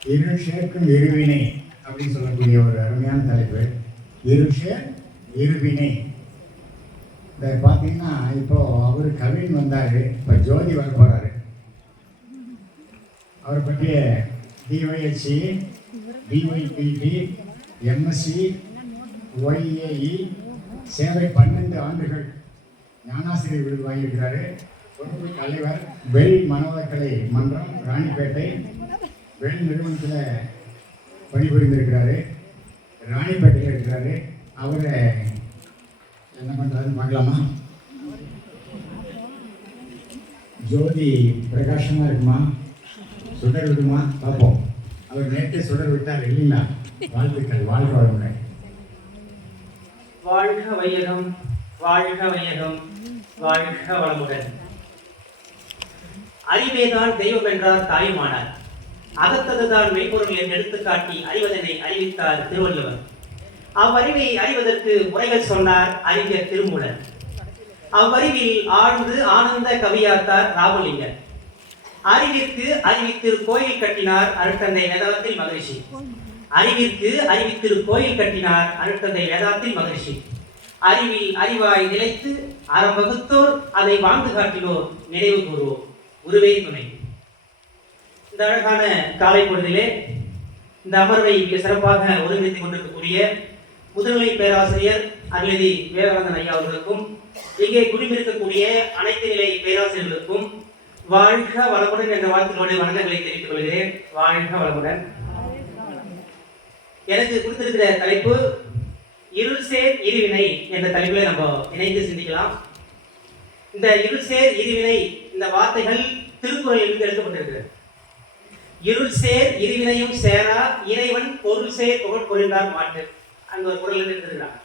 இரு சேர்க்கும் இருவினை அப்படின்னு சொல்லக்கூடிய ஒரு அருமையான தலைப்பு. இரு சேர் இருவினை. இந்த பார்த்தீங்கன்னா இப்போ அவர் கவின் வந்தார் இப்போ ஜோதி வர போகிறாரு அவரை பற்றிய டிஒய்ஹெச்சி டிஒய்பிடி எம்எஸ்சி ஒய்ஏஇ சேவை பன்னெண்டு ஆண்டுகள் ஞானாசிரியர் விருது வாங்கியிருக்கிறாரு. பொறுப்பு தலைவர் வெளி மனோதக்கலை மன்றம் ராணிப்பேட்டை. பெண் நிறுவனத்தில் பணிபுரிந்திருக்கிறாரு. ராணிப்பேட்டையில் இருக்கிறாரு. அவரை என்ன பண்ணுறாருன்னு பார்க்கலாமா? ஜோதி பிரகாசமாக இருக்குமா? சுடர் விடுமா? பார்ப்போம். அவர் நேற்று சுடர் விட்டார் இல்லைங்களா? வாழ்த்துக்கள் வாழ்க வளமுடன். வாழ்க வையகம் வாழ்க வையகம் வாழ்க வளமுடன். அறிவேதான் தெய்வம் என்றார் தாயுமானார். அகத்ததுதான் மெய்பொருள் என்று எடுத்துக்காட்டி அறிவதனை அறிவித்தார் திருவள்ளுவர். அவ்வறிவை அறிவதற்கு முறைகள் சொன்னார் அறிஞர் திருமூலர். அவ்வறிவில் ஆழ்ந்து ஆனந்த கவியாத்தார் ராமலிங்கர் அறிவிற்கு அறிவித்திரு கோயில் கட்டினார் அருட்டந்தை வேதாத்தில் மகிழ்ச்சி அறிவிற்கு அறிவித்திரு கோயில் கட்டினார் அருட்டந்தை வேதாத்தில் மகிழ்ச்சி அறிவில் அறிவாய் நிலைத்து அறம் வகுத்தோர் அதை வாழ்ந்து காட்டினோர் நினைவு கூறுவோம். உருவே துணை. இந்த அழகான காலை பொழுதிலே இந்த அமர்வை மிக சிறப்பாக ஒருங்கிணைத்துக் கொண்டிருக்கக்கூடிய முதுமை பேராசிரியர் அருளதி விவேகானந்தன் ஐயா அவர்களுக்கும் இங்கே குடிமிருக்கக்கூடிய அனைத்து நிலை பேராசிரியர்களுக்கும் வாழ்க வளமுடன் என்ற வாழ்த்துக்களோடு வணக்கங்களை தெரிவித்துக் கொள்கிறேன். வாழ்க வளமுடன். எனக்கு கொடுத்திருக்கிற தலைப்பு இருள் சேர் இருவினை என்ற தலைப்பில் நம்ம இணைந்து சிந்திக்கலாம். இந்த இருள் சேர் இருவினை இந்த வார்த்தைகள் திருக்குறளிலிருந்து எழுதப்பட்டிருக்கிறது இருள் சேர் இருவினையும் சேரா இறைவன் பொருள் சேர் புகழ் பொருந்தார் மாட்டு. அங்க ஒரு குரல் எடுத்திருக்கிறாங்க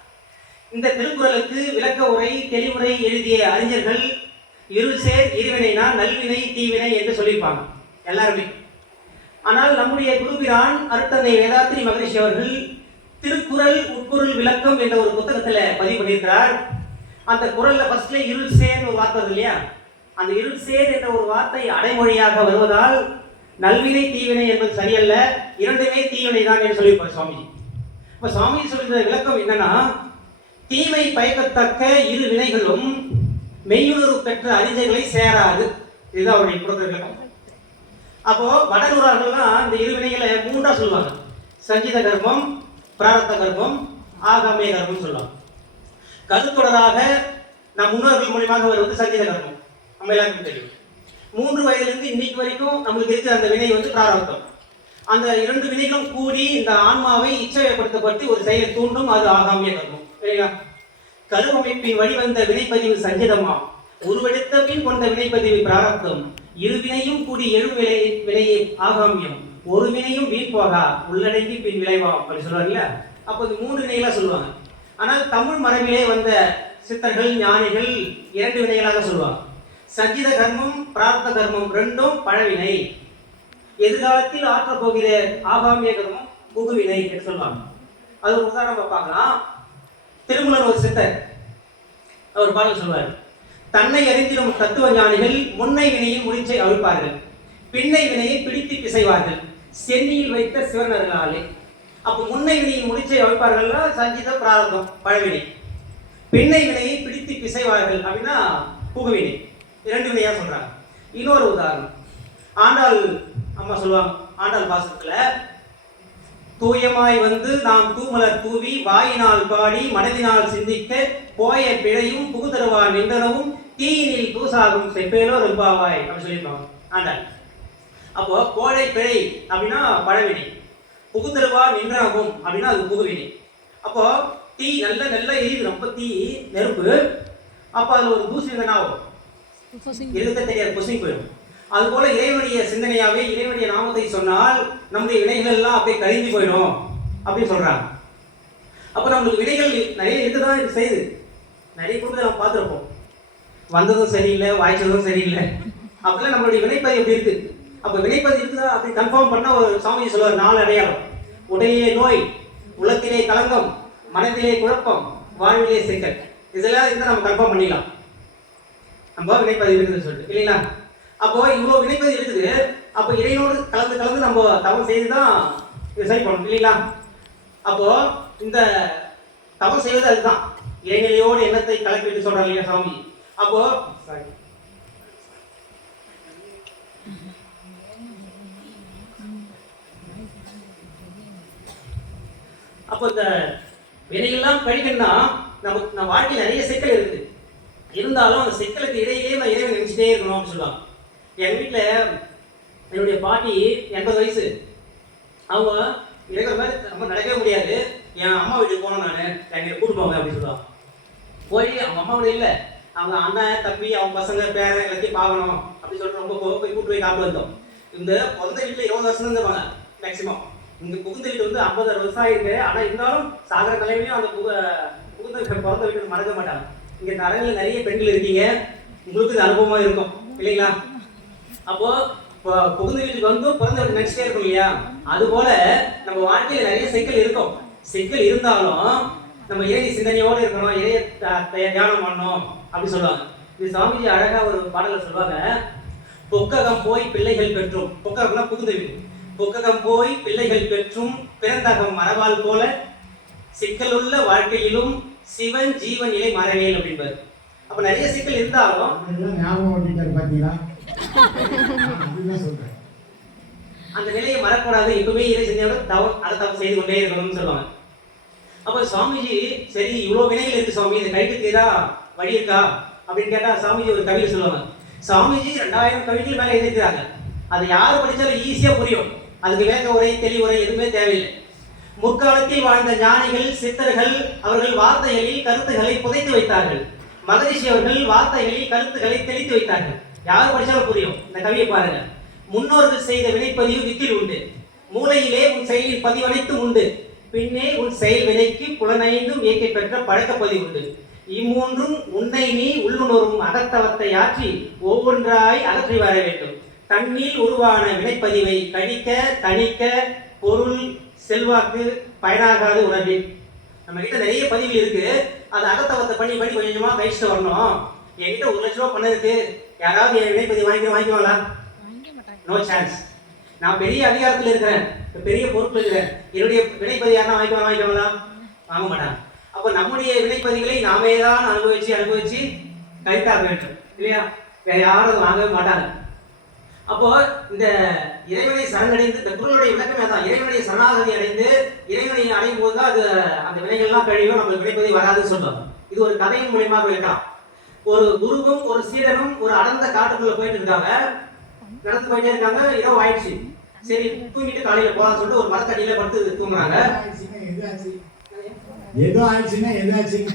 இந்த திருக்குறளுக்கு விளக்க உரை தெளிவுரை எழுதிய அறிஞர்கள் இருள் சேர் இருவினைனா நல்வினை தீவினை என்று சொல்லியிருப்பாங்க. எல்லாருமே. ஆனால் நம்முடைய குருபிரான் அருத்தந்தை வேதாத்திரி மகரிஷி அவர்கள் திருக்குறள் உட்பொருள் விளக்கம் என்ற ஒரு புத்தகத்தில் பதிவு பண்ணியிருக்கிறார். அந்த குரல்ல ஃபர்ஸ்ட்ல இருள் சேர்னு ஒரு வார்த்தை இல்லையா? அந்த இருள் சேர் என்ற ஒரு வார்த்தை அடைமொழியாக வருவதால் நல்வினை தீவினை என்பது சரியல்ல இரண்டுமே தீவினை தான் என்று சொல்லியிருப்பார் சுவாமி இப்ப சுவாமி சொல்கிற விளக்கம் என்னன்னா தீமை பயக்கத்தக்க இரு வினைகளும் மெய்யுணர்வு பெற்ற அறிஞர்களை சேராது. இதுதான் அவருடைய கொடுத்த விளக்கம். அப்போ வடநூறார்கள்லாம் இந்த இரு வினைகளை மூன்றா சொல்லுவாங்க. சஞ்சித கர்ப்பம் பிராரத்த கர்ப்பம் ஆகாமிய கர்ப்பம் சொல்லுவாங்க. கருத்தொடராக நம் முன்னோர்கள் மூலியமாக வருவது சஞ்சித கர்ப்பம். நம்ம எல்லாருக்கும் தெரியும். மூன்று வயதிலிருந்து இன்னைக்கு வரைக்கும் நம்மளுக்கு இருக்கிற அந்த வினை வந்து பிராரத்தம் அந்த இரண்டு வினைகளும் கூடி இந்த ஆன்மாவை இச்சையப்படுத்தப்பட்டு ஒரு செயலை தூண்டும் அது ஆகாமிய இருக்கும் சரிங்களா? கருவமைப்பின் வழிவந்த வினைப்பதிவு சங்கீதமா உருவெடுத்த பின் கொண்ட வினைப்பதிவு பிராரப்தம். இரு வினையும் கூடி எழும் வினை விலையே ஆகாமியம். ஒரு வினையும் வீண் போகா உள்ளடங்கி பின் விளைவாம் அப்படி சொல்றாங்க அப்போ இந்த மூன்று வினைகளா சொல்லுவாங்க. ஆனால் தமிழ் மரபிலே வந்த சித்தர்கள் ஞானிகள் இரண்டு வினைகளாக சொல்லுவாங்க. சஞ்சித கர்மம் பிரார்த்த கர்மம் ரெண்டும் பழவினை. எதிர்காலத்தில் ஆற்றப் போகிற ஆகாமிய கர்மம் புகுவினை என்று சொல்லுவாங்க. அது ஒரு உதாரணம் பார்க்கலாம். திருமலர் ஒரு சித்தர் அவர் பாடல் சொல்வார். தன்னை அறிந்திடும் தத்துவ ஞானிகள் முன்னை வினையில் முடிச்சை அவிழ்ப்பார்கள் பின்னை வினையை பிடித்து பிசைவார்கள். சென்னியில் வைத்த சிவனர்களாலே. அப்போ முன்னை வினையின் முடிச்சை அவிழ்ப்பார்கள்னா சஞ்சித பிராரம்பம் பழவினை. பின்னை வினையை பிடித்து பிசைவார்கள் அப்படின்னா புகுவினை. இரண்டு வினையாக சொல்கிறாங்க இன்னொரு உதாரணம். ஆண்டாள் அம்மா சொல்லுவாங்க ஆண்டாள் பாசத்தில் தூயமாய் வந்து நாம் தூமலர் தூவி வாயினால் பாடி மனதினால் சிந்திக்க போய பிழையும் புகுதருவா நின்றனவும் தீயினில் பூசாகும் செப்பேலோ ரொம்பாவாய் அப்படின்னு சொல்லியிருப்பாங்க ஆண்டாள். அப்போ கோழை பிழை அப்படின்னா பழவினை புகுதருவா நின்றனவும் அப்படின்னா அது புகுவினை. அப்போ தீ நல்ல நல்ல எரியுது ரொம்ப தீ நெருப்பு அப்போ அதில் ஒரு தூசி இருந்தா இருக்க தெரியாது பொசுங்கி போயிடும் அது போல இறைவனுடைய சிந்தனையாவே இறைவனுடைய நாமத்தை சொன்னால் நம்முடைய வினைகள் எல்லாம் அப்படியே கழிந்து போயிடும் அப்படின்னு சொல்றாங்க. அப்ப நம்மளுக்கு வினைகள் நிறைய இருக்குதான் செய்யுது. நிறைய குடும்பத்தை நம்ம பார்த்துருப்போம். வந்ததும் சரியில்லை வாய்ச்சதும் சரியில்லை. அப்பெல்லாம் நம்மளுடைய வினைப்பதிவு எப்படி இருக்கு. அப்ப வினைப்பதிவு இருக்குதா? அப்படி கன்ஃபார்ம் பண்ணா ஒரு சாமி சொல்லுவார் நாலு அடையாளம். உடலிலே நோய் உள்ளத்திலே களங்கம் மனதிலே குழப்பம் வாழ்விலே சிக்கல். இதெல்லாம் இருந்தால் நம்ம கன்ஃபார்ம் பண்ணிடலாம். நம்ம வினைப்பதிவு இருக்குதுன்னு சொல்லிட்டு இல்லைங்களா? அப்போ இவ்வளோ வினைப்பதிவு இருக்குது. அப்போ இறைவனோடு கலந்து கலந்து நம்ம தவம் செய்து தான் இதை சரி பண்ணணும் இல்லைங்களா? அப்போ இந்த தவம் செய்வது அதுதான். இறைநிலையோடு எண்ணத்தை கலக்கி விட்டு சொல்றாங்க இல்லையா சாமி? அப்போ அப்போ இந்த வினையெல்லாம் கழிக்கணும்னா நமக்கு நம்ம வாழ்க்கையில் நிறைய சிக்கல் இருக்குது. இருந்தாலும் அந்த சிக்கலுக்கு இடையிலேயே நான் இறைவன் நினைச்சிட்டே இருக்கணும் அப்படின்னு சொல்லுவாங்க. எங்கள் வீட்டில் என்னுடைய பாட்டி எண்பது வயசு. அவங்க இருக்கிற மாதிரி நம்ம நடக்கவே முடியாது. என் அம்மா வீட்டுக்கு போனோம் நான். எங்களை கூட்டு போங்க அப்படின்னு சொல்லுவாங்க. போய் அவங்க அம்மா இல்லை. அவங்க அண்ணன் தம்பி அவங்க பசங்க பேரன் எல்லாத்தையும் பார்க்கணும் அப்படின்னு சொல்லிட்டு ரொம்ப போய் கூட்டு போய் காட்டு வந்தோம். இந்த பிறந்த வீட்டில் இருபது வருஷம் தான் இருப்பாங்க மேக்ஸிமம் இங்கே புகுந்த வீடு வந்து ஐம்பது அறுபது வருஷம் ஆயிருக்கு. ஆனால் இருந்தாலும் சாகர தலைமையும் அந்த புக புகுந்த வீட்டு பிறந்த வீட்டுக்கு மறக்க மாட்டாங்க. இங்கே நரங்களில் நிறைய பெண்கள் இருக்கீங்க. உங்களுக்கு இது அனுபவமாக இருக்கும். இல்லைங்களா? அப்போ இப்போ புகுந்த வீட்டுக்கு வந்து பிறந்த நினைச்சிட்டே இருக்கும் இல்லையா? அது போல நம்ம வாழ்க்கையில நிறைய சிக்கல் இருக்கும். சிக்கல் இருந்தாலும் நம்ம இறை சிந்தனையோடு இருக்கணும் இறைய த- தியானம் பண்ணணும் அப்படி சொல்லுவாங்க. இது சுவாமிஜி அழகா ஒரு பாடல சொல்லுவாங்க. பொக்ககம் போய் பிள்ளைகள் பெற்றும் பொக்ககம்னா புகுந்த வீடு. பொக்ககம் போய் பிள்ளைகள் பெற்றும் பிறந்தகம் மரபால் போல சிக்கலுள்ள வாழ்க்கையிலும் சிவன் ஜீவன் நிலை மறவேல் அப்படின்பாரு அப்ப நிறைய சிக்கல் இருந்தாலும் அதெல்லாம் ஞாபகம் நான் அப்படிதான் சொல்றேன். அந்த நிலையை மறக்கூடாது எப்பவுமே இறை சிந்தையோட தவம் அதை தவம் செய்து கொண்டே இருக்கணும்னு சொல்லுவாங்க. அப்போ சுவாமிஜி சரி இவ்வளோ வினைகள் இருக்கு சுவாமி இந்த கைக்கு ஏதா வழி இருக்கா? அப்படின்னு கேட்டா சாமிஜி ஒரு கவிதை சொல்லுவாங்க. சாமிஜி ரெண்டாயிரம் கவிதைகள் மேலே எழுதிக்கிறாங்க அதை யார் படிச்சாலும் ஈஸியா புரியும். அதுக்கு வேக உரை தெளிவுரை எதுவுமே தேவையில்லை. முற்காலத்தில் வாழ்ந்த ஞானிகள் சித்தர்கள் அவர்கள் வார்த்தைகளில் கருத்துக்களை புதைத்து வைத்தார்கள். மகரிஷி அவர்கள் வார்த்தைகளில் கருத்துக்களை தெளித்து வைத்தார்கள். யார் படிச்சாலும் புரியும். இந்த கவியை பாருங்க. முன்னோர்கள் செய்த வினைப்பதிவு வித்தில் உண்டு. மூளையிலே உன் செயலில் பதிவனைத்தும் உண்டு. பின்னே உன் செயல் வினைக்கு புலனைந்தும் இயக்கை பெற்ற பழக்கப்பதிவு உண்டு. இம்மூன்றும் உன்னை நீ உள்ளுணரும் அகத்தவத்தை ஆற்றி ஒவ்வொன்றாய் அகற்றி வர வேண்டும். தண்ணீர் உருவான வினைப்பதிவை கழிக்க தணிக்க பொருள் செல்வாக்கு பயனாகாது உணர்வில் நம்ம கிட்ட நிறைய பதிவு இருக்கு. அது அகத்தவத்தை பண்ணி பண்ணி கொஞ்சம் கொஞ்சமா கழிச்சுட்டு வரணும். என்கிட்ட ஒரு லட்ச ரூபா பணம் இருக்கு. யாராவது என் வினைப்பதிவு வாங்கி வாங்கிக்குவாங்களா? நோ சான்ஸ் நான் பெரிய அதிகாரத்தில் இருக்கிறேன். பெரிய பொறுப்பு இருக்கிறேன். என்னுடைய வினைப்பதி யாரா வாங்கிக்குவாங்க வாங்கிக்குவாங்களா? வாங்க மாட்டாங்க. அப்போ நம்முடைய வினைப்பதிகளை நாமே தான் அனுபவிச்சு அனுபவிச்சு கழித்தாக வேண்டும். இல்லையா? வேற யாரும் வாங்கவே மாட்டாங்க. அப்போ இந்த இறைவனை சரணடைந்து இந்த குரலுடைய விளக்கமே தான் இறைவனுடைய சரணாகதி அடைந்து இறைவனை அடையும் போது தான் அது அந்த வினைகள்லாம் கழிவும் நம்மளுக்கு வினைப்பதி வராதுன்னு சொல்லுவாங்க இது ஒரு கதையின் மூலியமாக இருக்கலாம். ஒரு குருவும் ஒரு சீடனும் ஒரு அடர்ந்த காட்டுக்குள்ள போயிட்டு இருக்காங்க. நடந்து போயிட்டே இருக்காங்க இரவு ஆயிடுச்சு. சரி தூங்கிட்டு காலையில போலாம்னு சொல்லிட்டு ஒரு மரத்தடியில படுத்து தூங்குறாங்க. ஏதோ ஆயிடுச்சுன்னா எது ஆச்சுங்க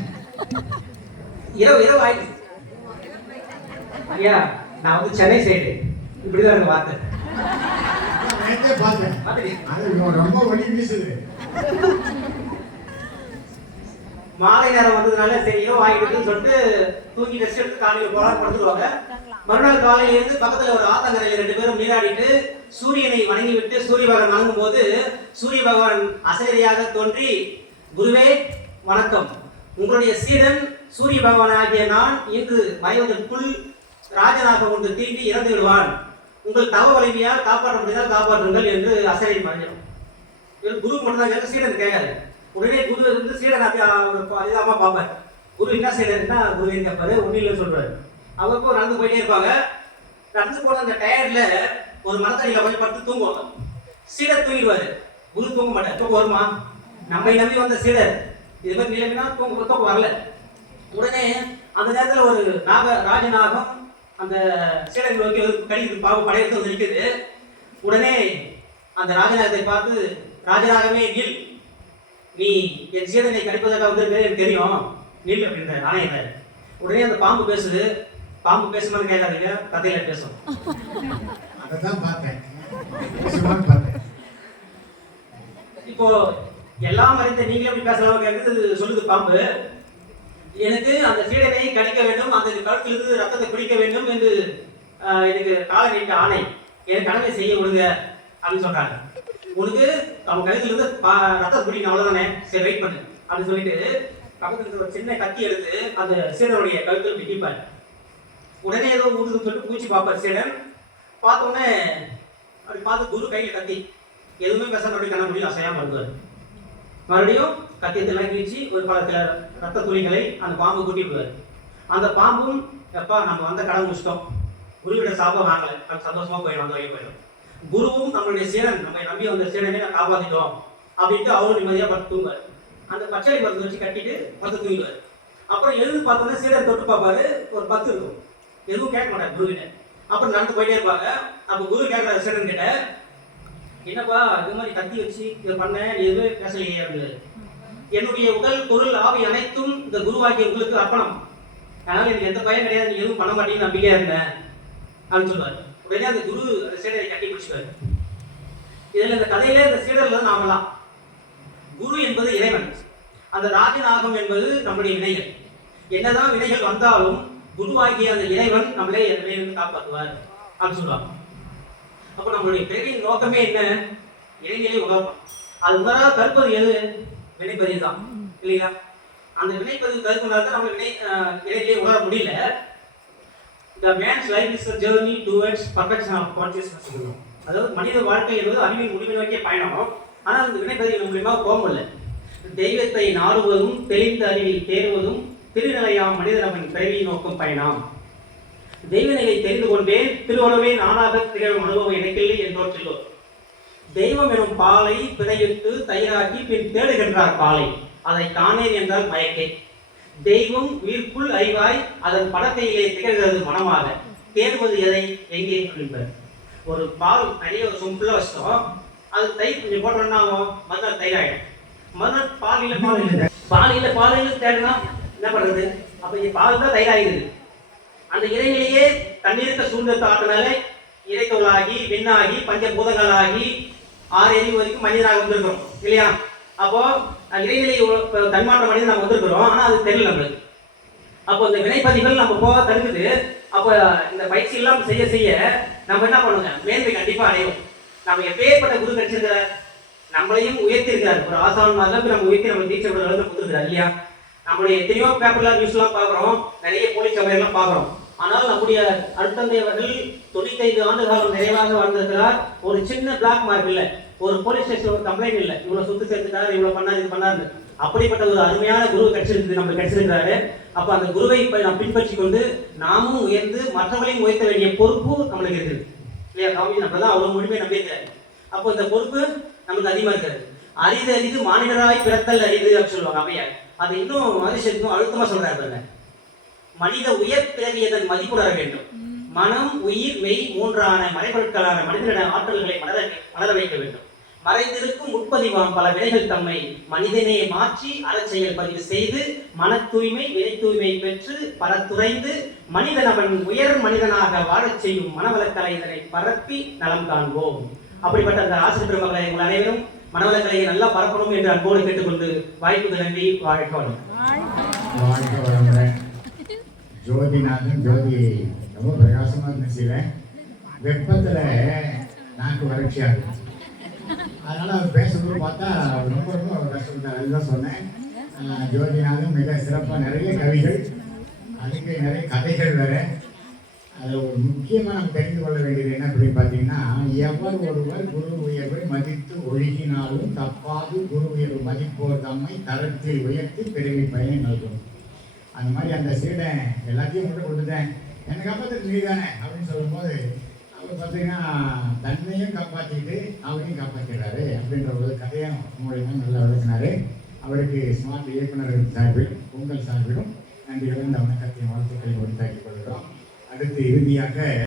இரவு இரவு ஆயிடுச்சு. ஐயா நான் வந்து சென்னை சைடு. இப்படிதான் எனக்கு பார்த்தேன். அது ரொம்ப வலி வீசுது. மாலை நேரம் வந்ததுனால சரி இரவு ஆகிடுதுன்னு சொல்லிட்டு தூங்கி ரெஸ்ட் எடுத்து காலையில போலாம் படுத்துருவாங்க. மறுநாள் காலையில இருந்து பக்கத்துல ஒரு ஆத்தங்கரையில ரெண்டு பேரும் நீராடிட்டு சூரியனை வணங்கி விட்டு சூரிய பகவான் வணங்கும் போது சூரிய பகவான் அசரீரியாக தோன்றி குருவே வணக்கம். உங்களுடைய சீடன் சூரிய பகவான் ஆகிய நான் இன்று மறைவதற்குள் ராஜனாக ஒன்று தீண்டி இறந்து விடுவான். உங்கள் தவ வலிமையால் காப்பாற்ற முடிந்தால் காப்பாற்றுங்கள் என்று அசரீரி மறைஞ்சிடும் இவர் குரு மட்டும் தான் கேட்க சீடன் கேட்காது. உடனே குரு வந்து சீடன் அப்படி அம்மா ப- பார்ப்பார். குரு என்ன செய்யறதுன்னா குரு கேட்பாரு? ஒன்றும் சொல்றாரு. அவங்க நடந்து போயிட்டே இருப்பாங்க. நடந்து போன அந்த டயர்ல ஒரு மரத்தடியில போய் படுத்து தூங்குவாங்க. சீடர் தூங்கிடுவாரு. குரு தூங்க மாட்டார். தூக்கம் வருமா? நம்மை நம்பி வந்த சீடர் இது மாதிரி நிலைமைனா தூங்க தூக்கம் வரல. உடனே அந்த நேரத்தில் ஒரு நாக ராஜநாகம் அந்த சீடரை நோக்கி வந்து கடிக்குது பாவம் படையெடுத்து வந்து நிற்குது உடனே அந்த ராஜநாகத்தை பார்த்து ராஜநாகமே நில். நீ என் சீடனை கடிப்பதற்காக வந்திருக்கிறது எனக்கு தெரியும். நில் அப்படின்ற ஆணையர் உடனே அந்த பாம்பு பேசுது. பாம்பு பேசுமான்னு கேட்காதீங்க. கதையில பேசும் அதை தான் பார்த்தேன். இப்போ எல்லாம் அறிந்த நீங்களே எப்படி பேசலாம்? கேட்குறது சொல்லுது பாம்பு. எனக்கு அந்த சீடனை கணிக்க வேண்டும் அந்த கழுத்திலிருந்து ரத்தத்தை குடிக்க வேண்டும் என்று எனக்கு கால நீட்ட ஆணை. என் கடமை செய்ய விடுங்க அப்படின்னு சொல்றாங்க. உனக்கு அவன் கழுத்திலிருந்து பா- ரத்தம் குடிக்கணும் அவ்வளவுதானே? சரி வெயிட் பண்ணு அப்படின்னு சொல்லிட்டு பக்கத்துல இருக்கிற ஒரு சின்ன கத்தி எடுத்து அந்த சீடனுடைய கழுத்தில் பிடிப்பார் உடனே ஏதோ ஊடுதுன்னு சொல்லிட்டு பூச்சி பார்ப்பார் சீடன். பார்த்தோன்னே அப்படி பார்த்து குரு கையில் கத்தி. எதுவுமே பேச மறுபடியும் கண்ண முடியும் அசையாம இருந்தார் மறுபடியும் கத்தியத்தெல்லாம் கிழிச்சு ஒரு பல சில ரத்த துளிகளை அந்த பாம்பு கூட்டிட்டு வருவார் அந்த பாம்பும் எப்பா நம்ம வந்த கடன் முடிச்சிட்டோம் குருவிட சாபம் வாங்கல. நம்ம சந்தோஷமா போயிடும் அந்த வழியை போயிடும். குருவும் நம்மளுடைய சீடன் நம்ம நம்பி வந்த சீடனை நான் காப்பாத்திட்டோம் அப்படின்ட்டு அவரும் நிம்மதியாக படுத்து தூங்குவார். அந்த பச்சை மருந்து வச்சு கட்டிட்டு படுத்து தூங்கிடுவார் அப்புறம் எழுந்து பார்த்தோன்னா சீடன் தொட்டு பார்ப்பாரு ஒரு பத்து இருக்கும். எதுவும் கேட்க மாட்டார் குருவிட்ட. அப்புறம் நடந்து போயிட்டே இருப்பாங்க. அப்போ குரு கேட்கிற சீடன் கிட்ட என்னப்பா இது மாதிரி கத்தி வச்சு இதை பண்ண எதுவுமே பேசலையே அப்படின்னு என்னுடைய உடல் பொருள் ஆவி அனைத்தும் இந்த குருவாகிய உங்களுக்கு அர்ப்பணம். அதனால எனக்கு எந்த பயம் கிடையாது நீ எதுவும் பண்ண மாட்டேன்னு நம்பிக்கையா இருந்தேன் அப்படின்னு சொல்லுவார். உடனே அந்த குரு அந்த சீடரை கட்டி பிடிச்சுவாரு இதில் இந்த கதையில இந்த சீடர்ல நாமலாம் குரு என்பது இறைவன். அந்த ராஜநாகம் என்பது நம்முடைய வினைகள். என்னதான் வினைகள் வந்தாலும் குருவாகிய அந்த இறைவன் நம்மளே இறைவன் காப்பாற்றுவார். அப்படின்னு சொல்லுவாங்க. அப்போ நம்மளுடைய பிறவியின் நோக்கமே என்ன? இறைநிலை உணர்வு அது உணரா கற்பது எது? வினைப்பதிவு தான் இல்லையா? அந்த வினைப்பதிவு கருத்துனால தான் நம்ம வினை அஹ், உணர முடியல. The man's life is journey towards perfection of consciousness சொல்லுவோம் அதாவது மனித வாழ்க்கை என்பது அறிவின் முடிவை நோக்கிய பயணம் ஆனால் அந்த வினைப்பதிவு மூலியமாக போக முடியல. தெய்வத்தை நாடுவதும் தெளிந்த அறிவில் தேடுவதும் திருநிலையாம் மனிதனவன் பிறவி நோக்கும் பயணம். தெய்வநிலை தெரிந்து கொண்டே திருவள்ளுவே நானாக திகழும் அனுபவம் எனக்கில்லை என்றோற்றில்லோர் தெய்வம் எனும் பாலை பிணையிட்டு தயிராக்கி பின் தேடுகின்றார் பாலை. அதை காணேன் என்றால் மயக்கை. தெய்வம் உயிர்க்குள் அறிவாய் அதன் படத்தையிலே திகழ்கிறது மனமாக. தேடுவது எதை? எங்கே? என்பர் ஒரு பால் நிறைய ஒரு சொம்புல வச்சிட்டோம். அது தயிர் கொஞ்சம் போட்டோம்னா ஆகும்? மறுநாள் தயிர் ஆயிடும் மறுநாள் பால் இல்லை பால் இல்லை. பால் இல்லை பால் இல்லை தேடுனா என்ன பண்றது? அப்ப இங்கே பால் தான் தயிர் ஆகிடுது அந்த இறைநிலையே தண்ணீருக்கு சூழ்ந்த ஆட்டினால இறைத்தொழிலாகி விண்ணாகி பஞ்சபூதங்களாகி ஆறு அறிவு வரைக்கும் மனிதனாக வந்திருக்கிறோம் இல்லையா? அப்போ இடைநிலை இறைநிலை உ- தன்மாற்ற மனிதன் நம்ம வந்திருக்கிறோம் ஆனா அது தெரியல நம்மளுக்கு. அப்போ இந்த வினைப்பதிகள் நம்ம போக தடுக்குது அப்போ இந்த பயிற்சி எல்லாம் செய்ய செய்ய நம்ம என்ன பண்ணுங்க? மேன்மை கண்டிப்பா அடையும் நம்ம எப்பேற்பட்ட குரு கிடைச்சிருக்கிறார் நம்மளையும் உயர்த்திருக்கிறார் ஒரு ஆசான் மாதிரி நம்ம உயர்த்தி நம்ம தீட்சை அளவுக்கு கொடுத்துருக்காரு இல்லையா? நம்மளுடைய எத்தனையோ பேப்பர்ல நியூஸ்லாம் பார்க்குறோம் நிறைய போலீஸ் சபையெல்லாம் பார்க்குறோம். ஆனால் நம்முடைய அருட்தந்தையவர்கள் தொண்ணூத்தைந்து ஆண்டு காலம் நிறைவாக வாழ்ந்திருக்கிறார். ஒரு சின்ன பிளாக் மார்க் இல்லை. ஒரு போலீஸ் ஸ்டேஷன் ஒரு கம்ப்ளைண்ட் இல்லை. இவ்வளவு சொத்து சேர்த்துட்டாரு இவ்வளவு பண்ணாரு இது பண்ணாரு அப்படிப்பட்ட ஒரு அருமையான குரு கிடைச்சிருக்குது நம்மளுக்கு கிடைச்சிருக்கிறாரு. அப்ப அந்த குருவை இப்ப நாம் பின்பற்றி கொண்டு நாமும் உயர்ந்து மற்றவர்களையும் உயர்த்த வேண்டிய பொறுப்பு நம்மளுக்கு இருக்குது. இல்லையா காமி? நம்ம தான் அவ்வளவு முழுமையை நம்பியிருக்காரு அப்போ இந்த பொறுப்பு நமக்கு அதிகமா இருக்காது அரிது அரிது மானிடராய் பிறத்தல் அரிது அப்படின்னு சொல்லுவாங்க அவையார் அதை இன்னும் மனுஷனுக்கும் அழுத்தமா சொல்றாரு பாருங்க. மனித உயர் பிறவியதன் மதிப்புணர வேண்டும். மனம் உயிர் மெய் மூன்றான மறைபொருட்களான மனிதனிட ஆற்றல்களை மலர மலர வைக்க வேண்டும். மறைந்திருக்கும் உட்பதிவாம் பல வினைகள் தம்மை மனிதனே மாற்றி அறச்செயல் பதிவு செய்து மன தூய்மை வினை தூய்மை பெற்று பரத்துறைந்து மனிதன் அவன் உயர் மனிதனாக வாழச் செய்யும் மனவளக்கலை இதனை பரப்பி நலம் காண்போம். அப்படிப்பட்ட அந்த ஆசிரியர் பெருமக்களை உங்கள் அனைவரும் மனவளக்கலையை நல்லா பரப்பணும் என்று அன்போடு கேட்டுக்கொண்டு வாய்ப்பு நன்றி. வாழ்க்கை வணக்கம் வாழ்க ஜோதிநாதன் ஜோதி ரொம்ப பிரகாசமாக இருந்துச்சு வெப்பத்தில் நாக்கு வறட்சியாக இருந்துச்சு. அதனால் அவர் பேசும்போது பார்த்தா ரொம்ப ரொம்ப கஷ்டப்பட்டார். அதுதான் சொன்னேன். ஜோதிநாதன் மிக சிறப்பாக நிறைய கவிகள் அதுக்கு நிறைய கதைகள் வேற. அதில் ஒரு முக்கியமாக நம்ம தெரிந்து கொள்ள வேண்டியது என்ன அப்படின்னு பார்த்தீங்கன்னா எவர் ஒருவர் குரு உயர்வை மதித்து ஒழுகினாலும் தப்பாது குரு உயர்வு மதிப்போர் தம்மை தரத்தில் உயர்த்தி பெருமை பயன் நல்கும். அந்த மாதிரி அந்த சீடன் எல்லாத்தையும் மட்டும் கொடுத்துட்டேன். என்னை காப்பாற்றுறது நீ தானே? அப்படின்னு சொல்லும்போது அவர் பார்த்தீங்கன்னா தன்னையும் காப்பாற்றிக்கிட்டு அவரையும் காப்பாற்றிடுறாரு அப்படின்ற ஒரு கதையும் மூலியமாக நல்லா விளக்குனாரு. அவருக்கு ஸ்மார்ட் இயக்குநர்கள் சார்பில் உங்கள் சார்பிலும் நன்றி இந்த வணக்கத்தையும் வாழ்த்துக்களை உரித்தாக்கிக் கொள்கிறோம். அடுத்து இறுதியாக